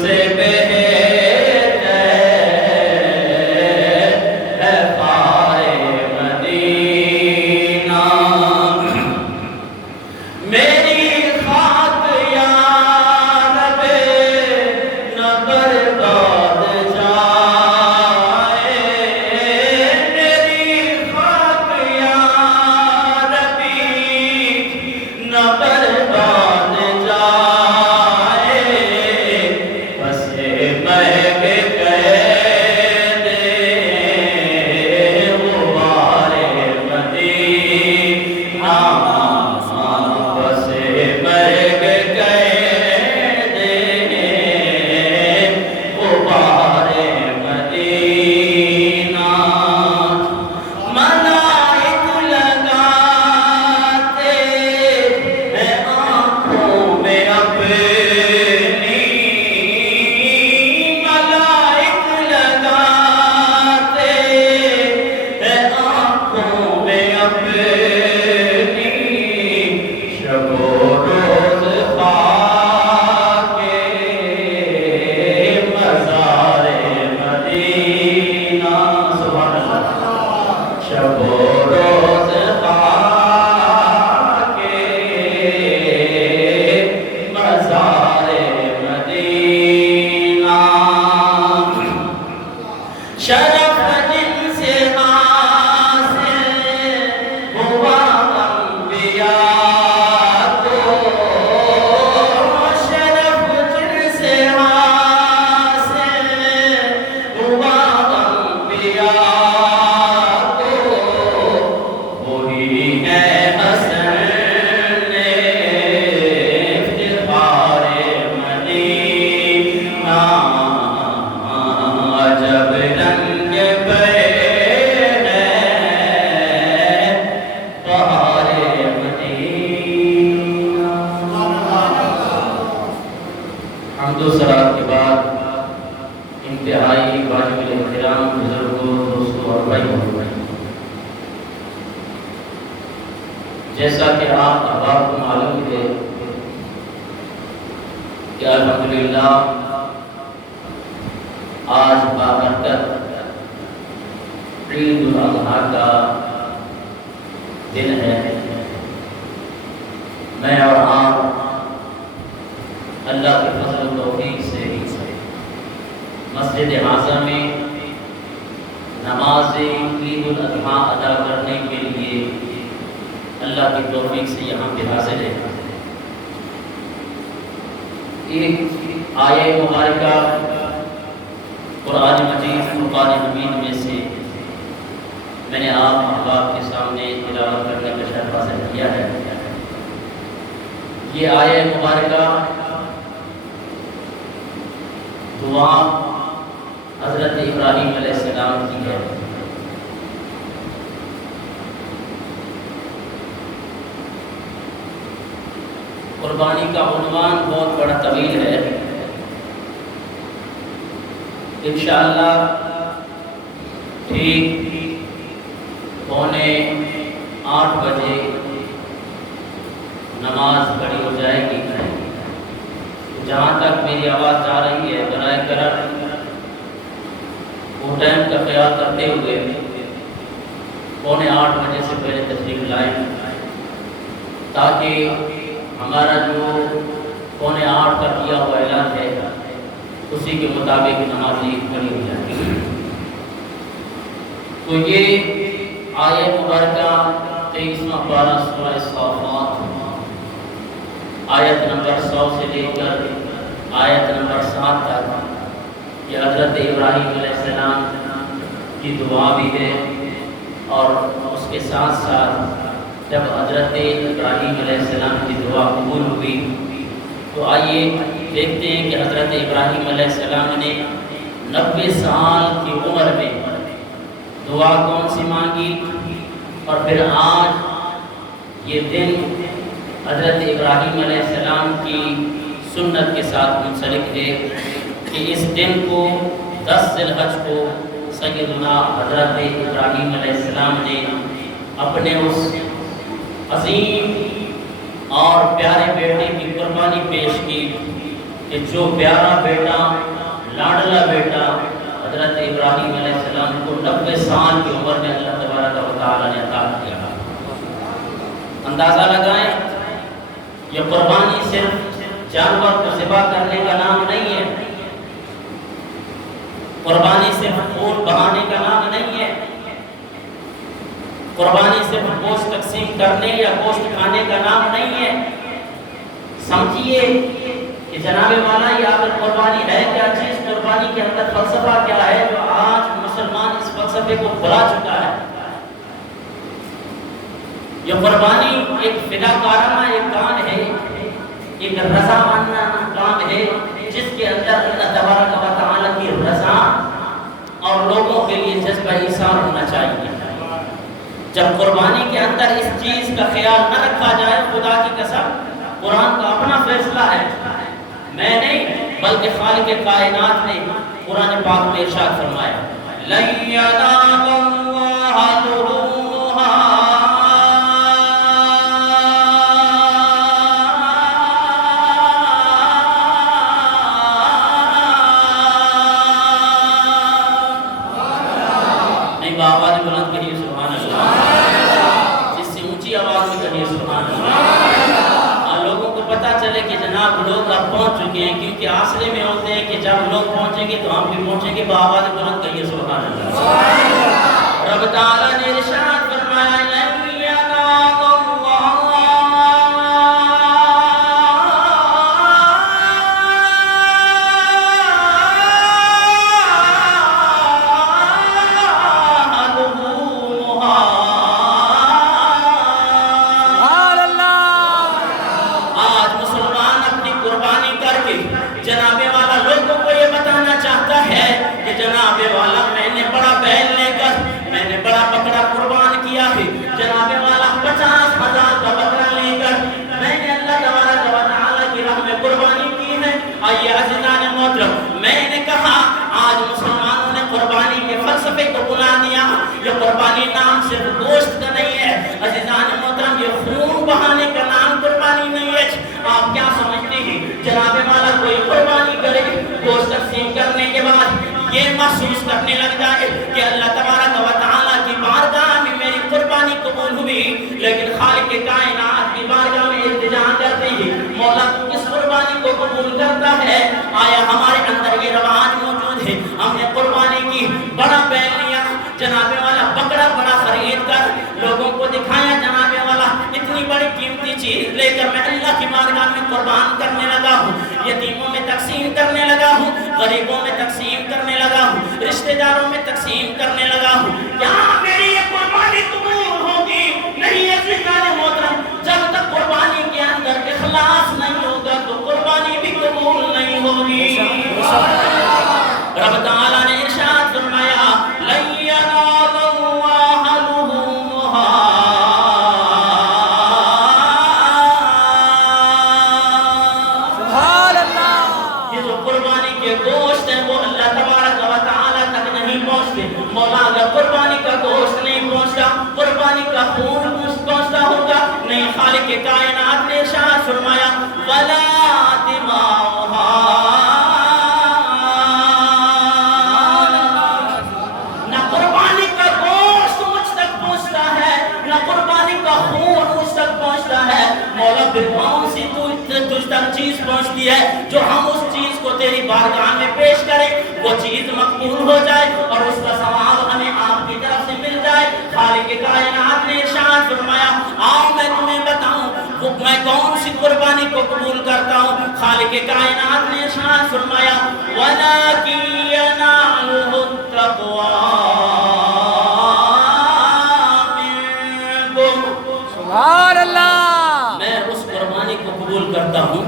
سے بہتر ہے خار مدینہ میری خاک یا رب نہ برباد جائے میری خاک یا ربی نہ برباد جائے بس مہک قید غبار مدینہ بس مہک قید غبار مدینہ ملائک لگاتے ہیں آنکھوں میں اپنی ملائک لگاتے ہیں آنکھوں میں اپنی شب و روز خاک مزار مدینہ سبحان اللہ شب و روز خاک مزار مدینہ شرف جن سے حاصل ہوا انبیاء کو شرف جن سے حاصل ہوا انبیاء کو وہی ہے حسن افتخار مدینہ عجب رنگ پہ ہے بہار مدینہ حمد و ثنا کے بعد انتہائی واجب الاحترام بزرگوں دوستوں اور بھائیوں جیسا کہ آپ احباب کو معلوم ہے کہ الحمدللہ آج بابرکت عید الاضحیٰ کا دن ہے میں اور آپ اللہ کے فضل و توفیق سے مسجد حاضر میں نماز عید الاضحیٰ ادا کرنے کے لیے اللہ کی توفیق سے یہاں پہ حاضر ہے ایک آیہ مبارکہ قرآن مجید فرقان حمید میں سے میں نے آپ احباب کے سامنے تلاوت کرنے کا شرف حاصل کیا ہے یہ آیہ مبارکہ دعا حضرت ابراہیم علیہ السلام کی ہے قربانی کا عنوان بہت بڑا طویل ہے انشاءاللہ ٹھیک 7:45 بجے نماز پڑھی ہو جائے گی جہاں تک میری آواز جا رہی ہے برائے کرم وہ ٹائم کا خیال کرتے ہوئے 7:45 بجے سے پہلے تشریف لائیں تاکہ ہمارا جو 7:45 کا کیا ہوا اعلان ہے اسی کے مطابق نماز عید پڑھی ہو جائے گی تو یہ آیہ مبارکہ 23واں پارہ سورہ الصافات آیت نمبر 100 سے لے کر آیت نمبر 7 تک یہ حضرت ابراہیم علیہ السلام کی دعا بھی ہے اور اس کے ساتھ ساتھ جب حضرت ابراہیم علیہ السلام کی دعا قبول ہوئی تو آئیے دیکھتے ہیں کہ حضرت ابراہیم علیہ السلام نے 90 سال کی عمر میں دعا کون سی مانگی اور پھر آج یہ دن حضرت ابراہیم علیہ السلام کی سنت کے ساتھ منسلک ہے کہ اس دن کو 10 ذی الحج کو سیدنا حضرت ابراہیم علیہ السلام نے اپنے اس عظیم اور پیارے بیٹے کی قربانی پیش کی کہ جو پیارا بیٹا لاڈلا بیٹا حضرت ابراہیم علیہ السلام کو 90 سال کی عمر میں اللہ تبارک و تعالی نے عطا کیا. اندازہ لگائیں یہ قربانی صرف جانور کو ذبح کرنے کا نام نہیں ہے، قربانی صرف خون بہانے کا نام نہیں ہے، قربانی صرف گوشت تقسیم کرنے یا گوشت کھانے کا نام نہیں ہے. سمجھیے کہ جناب والا یہ آخر قربانی ہے کیا چیز، قربانی کے اندر فلسفہ کیا ہے جو آج مسلمان اس فلسفے کو بھلا چکا ہے. یہ قربانی ایک فداکارانہ ایک کام ہے، ایک رضا ماننا کام ہے جس کے اندر اللہ تبارک و تعالی کی رضا اور لوگوں کے لیے جذبہ ایثار ہونا چاہیے. جب قربانی کے اندر اس چیز کا خیال نہ رکھا جائے، خدا کی قسم قرآن کا اپنا فیصلہ ہے، میں نہیں بلکہ خالق کائنات نے قرآن پاک میں ارشاد فرمایا لَن يَنَالَ اللَّهَ لُحُومُهَا نہیں آواز بلند کریے سبحان اللہ، جس سے اونچی آواز میں کریے سبحان اللہ. لوگوں کو پتہ چلے کہ جناب لوگ اب پہنچ چکے ہیں، کیونکہ آسرے میں ہوتے ہیں کہ جب لوگ پہنچیں گے تو ہم بھی پہنچیں گے. بآواز بلند کہیے سبحان اللہ. رب تعالیٰ نے ارشاد فرمایا لَن يَنَالَ جناب والا لوگوں کو یہ بتانا چاہتا ہے کہ جناب والا میں نے بڑا بیل لے کر میں نے بڑا بکرا قربان کیا ہے، جناب والا 50,000 کا بکرا لے کر میں نے اللہ تبارک و تعالی کی راہ میں قربانی کی ہے. آئیے عزیزان محترم، میں نے کہا آج مسلمانوں نے قربانی کے فلسفے کو بلا دیا. یہ قربانی نام صرف گوشت کا نہیں ہے عزیزان محترم، یہ خون بہانے کا نام قربانی نہیں ہے. آپ کیا سمجھتے ہیں جناب والا کوئی قربانی کرے گوشت تقسیم کرنے کے بعد یہ محسوس کرنے لگ جائے کہ اللہ تبارک و تعالیٰ کی بارگاہ میں میری قربانی قبول ہوئی، لیکن خالق کائنات کی بارگاہ میں التجا کرتے ہیں مولا کس قربانی کو قبول کرتا ہے؟ آیا ہمارے اندر یہ رواج موجود ہے؟ ہم نے قربانی کی، بڑا بیل لیا جناب والا بکرا بڑا خرید کر لوگوں کو دکھایا جناب والا اتنی بڑی قیمتی چیز لے کر میں اللہ کی بارگاہ میں قربان کرنے لگا ہوں، یتیموں میں تقسیم کرنے لگا ہوں، غریبوں میں تقسیم کرنے لگا ہوں، رشتہ داروں میں تقسیم کرنے لگا ہوں. کیا میری یہ قربانی قبول ہوگی؟ نہیں عزیزان محترم، جب تک قربانی کے اندر اخلاص نہیں ہوگا تو قربانی بھی قبول نہیں ہوگی. رب تعالیٰ نے ارشاد فرمایا لَن يَنَالَ اللَّهَ لُحُومُهَا سبحان اللہ. یہ جو قربانی کے گوشت ہیں وہ اللہ تبارک و تعالیٰ تک نہیں پہنچتے. مولا اگر قربانی کا گوشت نہیں پہنچتا، قربانی کا خون پہنچتا ہوگا نہیں. خالق کائنات نے ارشاد فرمایا وَلَا دِمَاؤُهَا، نہ قربانی کا گوشت مجھ تک پہنچتا ہے نہ قربانی کا خون مجھ تک پہنچتا ہے. مولا پھر کون سی تجھ تک چیز پہنچتی ہے جو ہم اس چیز کو تیری بارگاہ میں پیش کریں، وہ چیز مقبول ہو جائے اور اس کا ثواب ہمیں آپ کی طرف سے مل جائے. خالق کائنات نے ارشاد فرمایا آؤ میں تمہیں بتاؤں میں کون سی قربانی کو قبول کرتا ہوں. خالق کائنات نے ارشاد فرمایا وَلَٰكِن يَنَالُهُ التَّقْوَىٰ مِنكُمْ. سبحان اللہ. میں اس قربانی کو قبول کرتا ہوں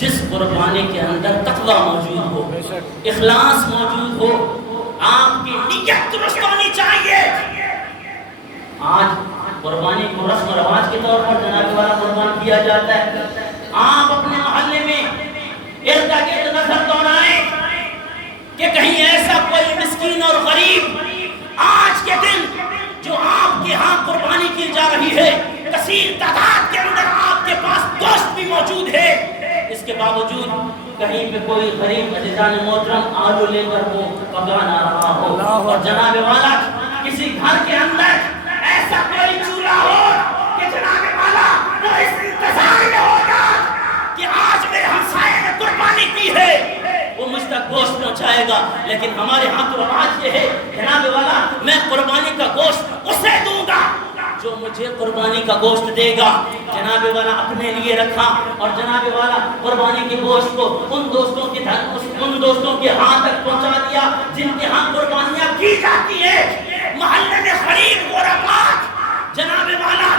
جس قربانی کے اندر تقویٰ موجود ہو، اخلاص موجود ہو، آپ کی نیت درست ہونی چاہیے. آج قربانی کو رسم و رواج کے طور پر جناب والا قربان کیا جاتا ہے. آپ اپنے محلے میں ارد گرد نظر دوڑائیں کہ کہیں ایسا کوئی مسکین اور غریب آج کے دن جو آپ کے ہاں قربانی کی جا رہی ہے، کثیر تعداد کے اندر آپ کے پاس گوشت بھی موجود ہے، اس کے باوجود کہیں پہ کوئی غریب عزیزان محترم آلو لے کر وہ پکا نہ رہا ہو، اور جناب والا کسی گھر کے اندر ایسا کوئی چولہا ہو کہ جناب والا وہ اس انتظار میں ہوگا کہ آج میرے ہمسائے نے قربانی کی ہے، وہ مجھ تک گوشت پہنچائے گا، لیکن ہمارے ہاں تو رواج یہ ہے جناب والا میں قربانی کا گوشت اسے دوں گا جو مجھے قربانی کا گوشت دے گا۔ جناب والا اپنے لیے رکھا اور جناب والا قربانی کے گوشت کو ان دوستوں کے ہاں تک پہنچا دیا جن کے ہاں قربانیاں کی جاتی ہیں۔ محلے میں غریب غربات جناب والا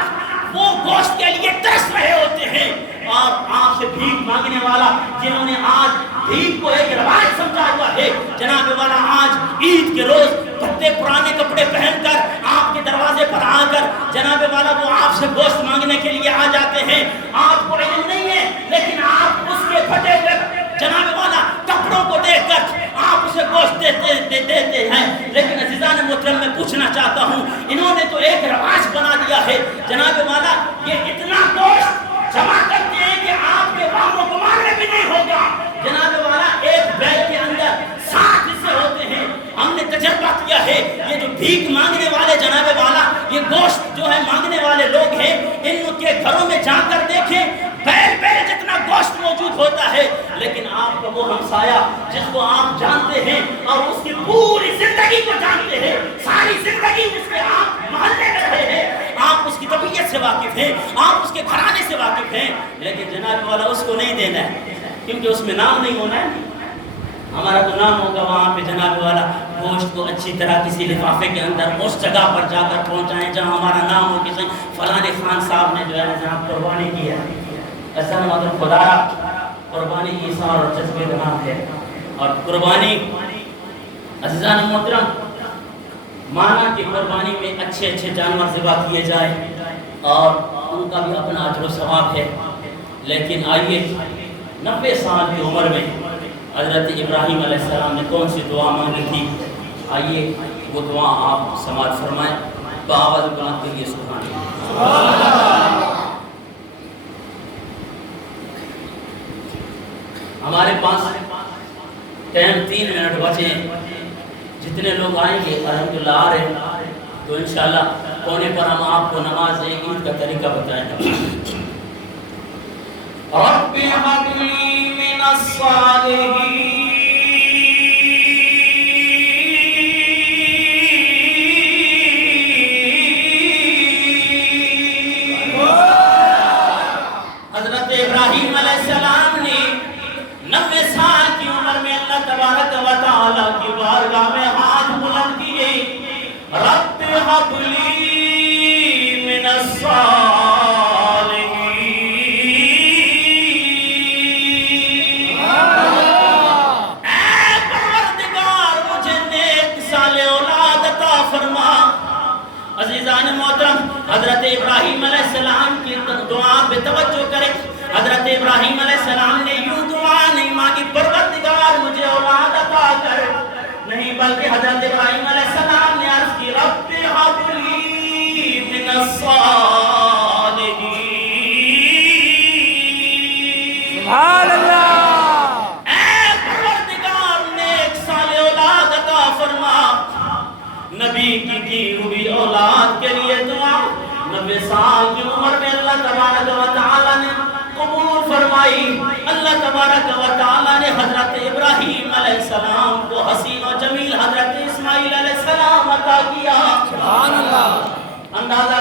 وہ گوشت کے لیے ترس رہے ہوتے ہیں، اور آپ سے بھیک مانگنے والا جنہوں نے آج بھیک کو ایک رواج سمجھا ہوا ہے، جناب والا آج عید کے روز پھٹے پرانے کپڑے پہن کر آپ کے دروازے پر آ کر جناب والا وہ آپ سے گوشت مانگنے کے لیے آ جاتے ہیں۔ آپ کو علم نہیں ہے لیکن آپ اس کے پھٹے ہوئے جناب والا کپڑوں کو دیکھ کر آپ اسے گوشت دیتے ہیں، لیکن عزیزان محترم میں پوچھنا چاہتا ہوں انہوں نے تو ایک رواج بنا دیا ہے جناب والا یہ اتنا گوشت جمع کرتے ہیں کہ آپ کے باغوں کو مارنے بھی نہیں ہوگا۔ جناب والا ایک بیگ کے اندر 7 حصے ہوتے ہیں، ہم نے تجربہ کیا ہے یہ جو بھیک مانگنے والے جناب والا یہ گوشت جو ہے مانگنے والے لوگ ہیں ان کے گھروں میں جا کر دیکھیں بیل جتنا گوشت موجود ہوتا ہے، لیکن آپ کا وہ ہمسایہ جس کو آپ جانتے ہیں اور اس کی پوری زندگی کو جانتے ہیں، ساری زندگی جس کے آپ محلے میں رہے ہیں، آپ اس کی طبیعت سے واقف ہیں، آپ اس کے گھرانے سے واقف ہیں، لیکن جناب والا اس کو نہیں دینا ہے کیونکہ اس میں نام نہیں ہونا ہے۔ ہمارا تو نام ہوگا وہاں پہ جناب والا گوشت کو اچھی طرح کسی لفافے کے اندر اس جگہ پر جا کر پہنچائیں جہاں ہمارا نام ہو کہ فلاں خان صاحب نے جو ہے جہاں قربانی کی ہے۔ ایسا مطلب خدا قربانی ایثار اور جذبے کا نام ہے، اور قربانی عزیزان محترم مانا کہ قربانی میں اچھے اچھے جانور ذبح کیے جائیں اور ان کا بھی اپنا اجر و ثواب ہے، لیکن آئیے 90 سال کی عمر میں حضرت ابراہیم علیہ السلام نے کون سی دعا مانگی تھی؟ آئیے وہ دعا آپ سماعت فرمائیں بآواز بلند کریے سبحان اللہ۔ ہمارے پاس ٹائم 3 منٹ بچے، جتنے لوگ آئیں گے الحمدللہ آ رہے ہیں تو انشاءاللہ کونے پر ہم آپ کو نماز عید کا طریقہ بتائیں گے۔ رب هب لي من الصالحين حضرت ابراہیم علیہ السلام نے 90 سال کی عمر میں اللہ تبارک و تعالی کی بارگاہ میں ہاتھ بلند کیے، رب هب لي من الصالحين حضرت ابراہیم علیہ السلام کی دعا پہ توجہ کریں۔ حضرت ابراہیم علیہ السلام نے یوں دعا نہیں مانگی پروردگار مجھے اولاد عطا کر، نہیں بلکہ حضرت ابراہیم علیہ السلام نے عرض کی رب هب لي من الصالحين۔ سبحان اللہ۔ اے پروردگار نیک صالح اولاد عطا فرما۔ نبی کی ہوئی اولاد کے لیے دعا 90 سال کی عمر میں اللہ تبارک و تعالی نے قبول فرمائی۔ اللہ تبارک و تعالی نے حضرت ابراہیم علیہ السلام کو حسین و جمیل حضرت اسماعیل علیہ السلام عطا کیا۔ سبحان اللہ۔ اندازہ